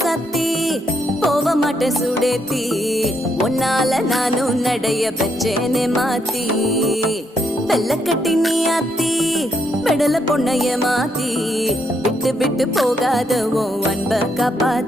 ராசாத்தி போக மாட்டேன் சுடேத்தி உன்னால நானும் நடைய பச்சேனே மாத்தி வெள்ள கட்டி நீ ஆத்தி பெடல பொண்ணைய மாத்தி விட்டு விட்டு போகாத உன் அன்ப காப்பாத்தி